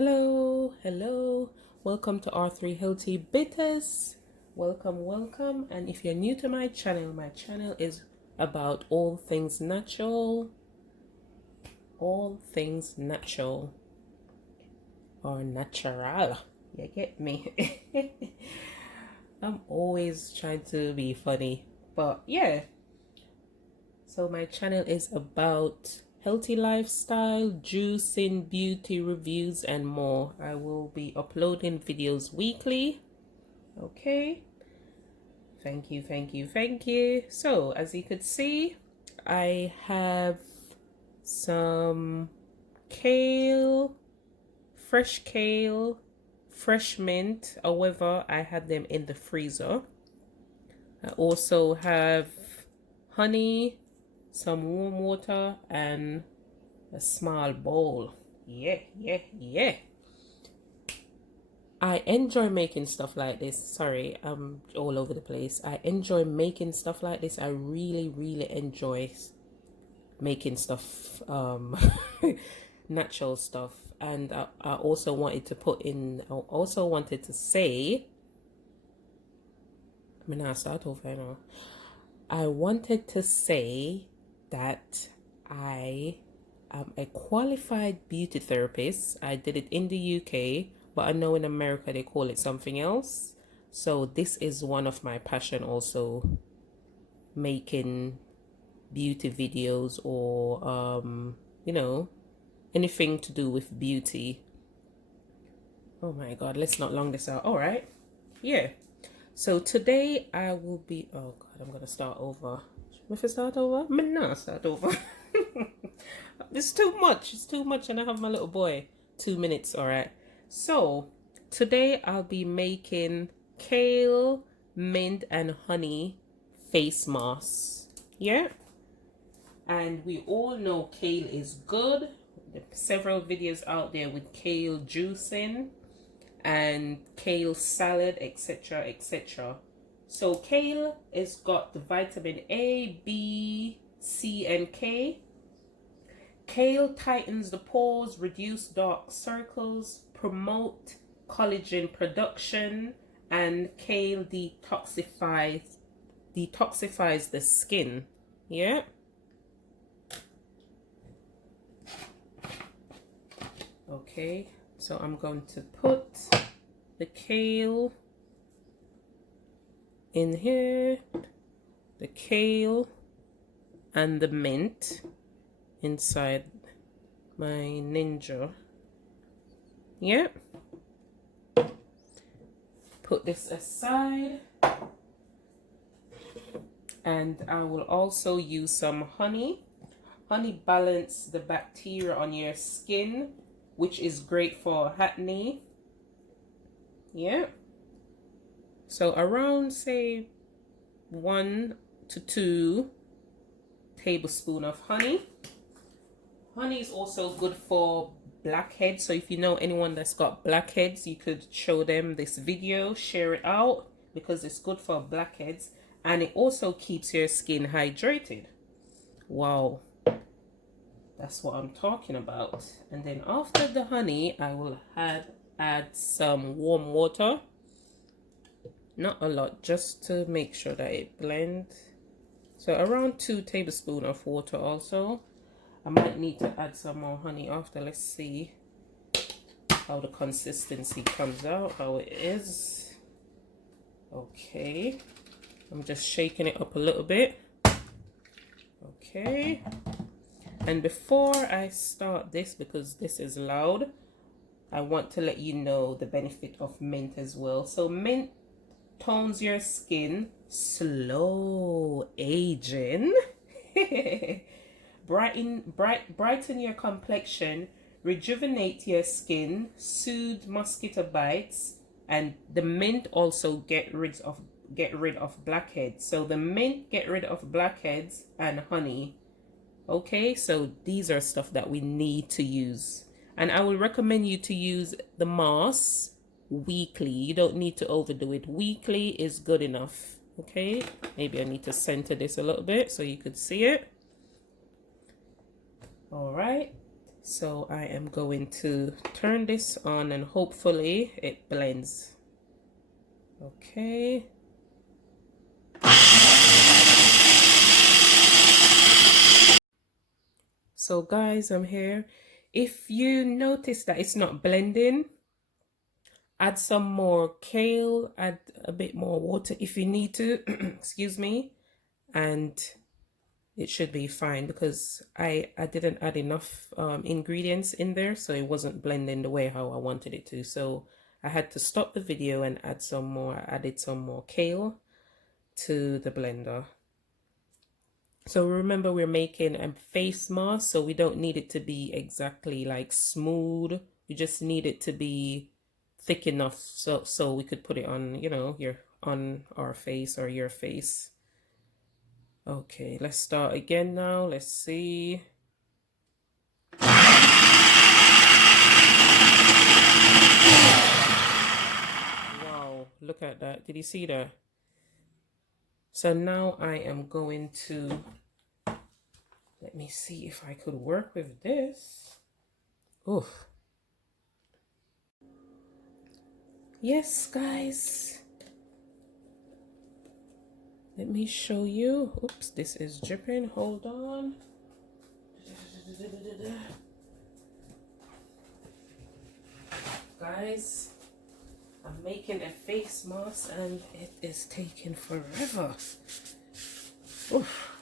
Hello, hello. Welcome to R3 Healthy Bitters. Welcome. And if you're new to my channel is about all things natural. All things natural. Or natural. You get me? I'm always trying to be funny. But yeah. So my channel is about healthy lifestyle, juicing, beauty reviews, and more. I will be uploading videos weekly. Okay. Thank you. So, as you could see, I have some kale, fresh mint. However, I had them in the freezer. I also have honey, some warm water, and a small bowl. Yeah. I enjoy making stuff like this. Sorry, I'm all over the place. I enjoy making stuff like this. I really enjoy making stuff, natural stuff. And I also wanted to say, I mean, I'll start over now. I wanted to say that I am a qualified beauty therapist. I did it in the UK, but I know in America they call it something else. So this is one of my passion also, making beauty videos or anything to do with beauty. Oh my god, let's not long this out. All right. Yeah. So today I will be, oh god, I'm gonna start over. If I start over? I'm not start over. It's too much and I have my little boy. 2 minutes, all right. So today I'll be making kale, mint, and honey face masks. Yeah. And we all know kale is good. There are several videos out there with kale juicing and kale salad, etc. So kale has got the vitamin A, B, C, and K. Kale tightens the pores, reduce dark circles, promote collagen production, and kale detoxifies the skin. Yeah. Okay, so I'm going to put the kale in here, the kale and the mint inside my Ninja. Yeah. Put this aside. And I will also use some honey. Honey balance the bacteria on your skin, which is great for acne. Yeah. So around, say, 1 to 2 tablespoons of honey. Honey is also good for blackheads. So if you know anyone that's got blackheads, you could show them this video, share it out, because it's good for blackheads. And it also keeps your skin hydrated. Wow. That's what I'm talking about. And then after the honey, I will add some warm water. Not a lot, just to make sure that it blends. So around 2 tablespoons of water also. I might need to add some more honey after. Let's see how the consistency comes out, how it is. Okay. I'm just shaking it up a little bit. Okay. And before I start this, because this is loud, I want to let you know the benefit of mint as well. So mint tones your skin, slow aging, brighten your complexion, rejuvenate your skin, soothe mosquito bites, and the mint also get rid of blackheads. So the mint get rid of blackheads, and honey. Okay, so these are stuff that we need to use. And I will recommend you to use the mask weekly. You don't need to overdo it. Weekly is good enough. Okay, maybe I need to center this a little bit so you could see it. All right, So I am going to turn this on and hopefully it blends. Okay. So guys, I'm here. If you notice that it's not blending, add some more kale, add a bit more water if you need to, excuse me, and it should be fine because I didn't add enough ingredients in there, so it wasn't blending the way how I wanted it to. So I had to stop the video and add some more. I added some more kale to the blender. So remember, we're making a face mask, so we don't need it to be exactly like smooth. We just need it to be thick enough so we could put it on, you know, on our face or your face. Okay, let's start again now. Let's see. Wow, look at that. Did you see that? So now I am going to, let me see if I could work with this. Oof. Yes, guys. Let me show you. Oops, this is dripping. Hold on. Guys, I'm making a face mask and it is taking forever. Oof.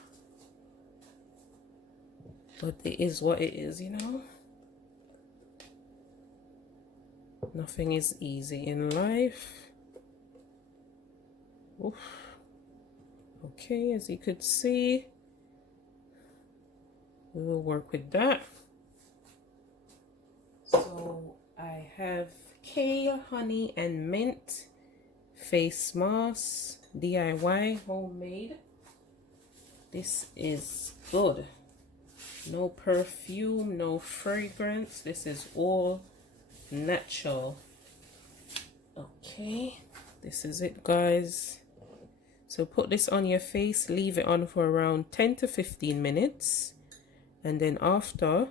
But it is what it is, you know. Nothing is easy in life. Oof. Okay, as you could see, we will work with that. So I have kale, honey, and mint face mask, DIY, homemade. This is good. No perfume, no fragrance. This is all natural. Okay, this is it, guys. So put this on your face, leave it on for around 10 to 15 minutes, and then after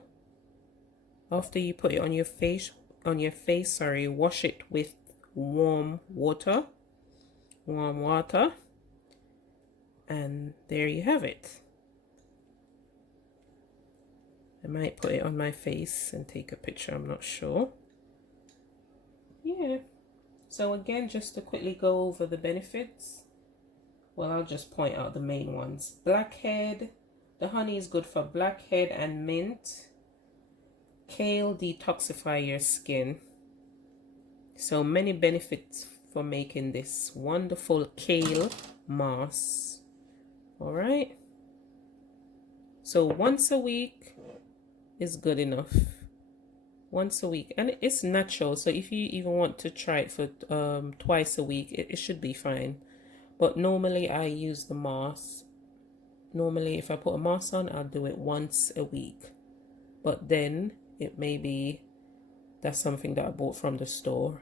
you put it on your face, wash it with warm water, and there you have it. I might put it on my face and take a picture, I'm not sure. Yeah, so again, just to quickly go over the benefits, well, I'll just point out the main ones. Blackhead, the honey is good for blackhead and mint. Kale detoxify your skin. So many benefits for making this wonderful kale mask. All right, so once a week is good enough. Once a week, and it's natural, so if you even want to try it for twice a week, it should be fine. But normally I use the mask. Normally if I put a mask on, I'll do it once a week. But then it may be that's something that I bought from the store.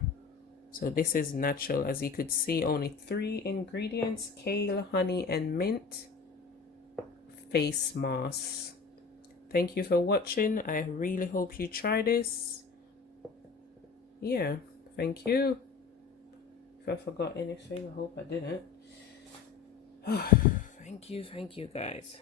So this is natural. As you could see, only 3 ingredients: kale, honey, and mint face mask. Thank you for watching. I really hope you try this. Yeah, thank you. If I forgot anything, I hope I didn't. Thank you guys.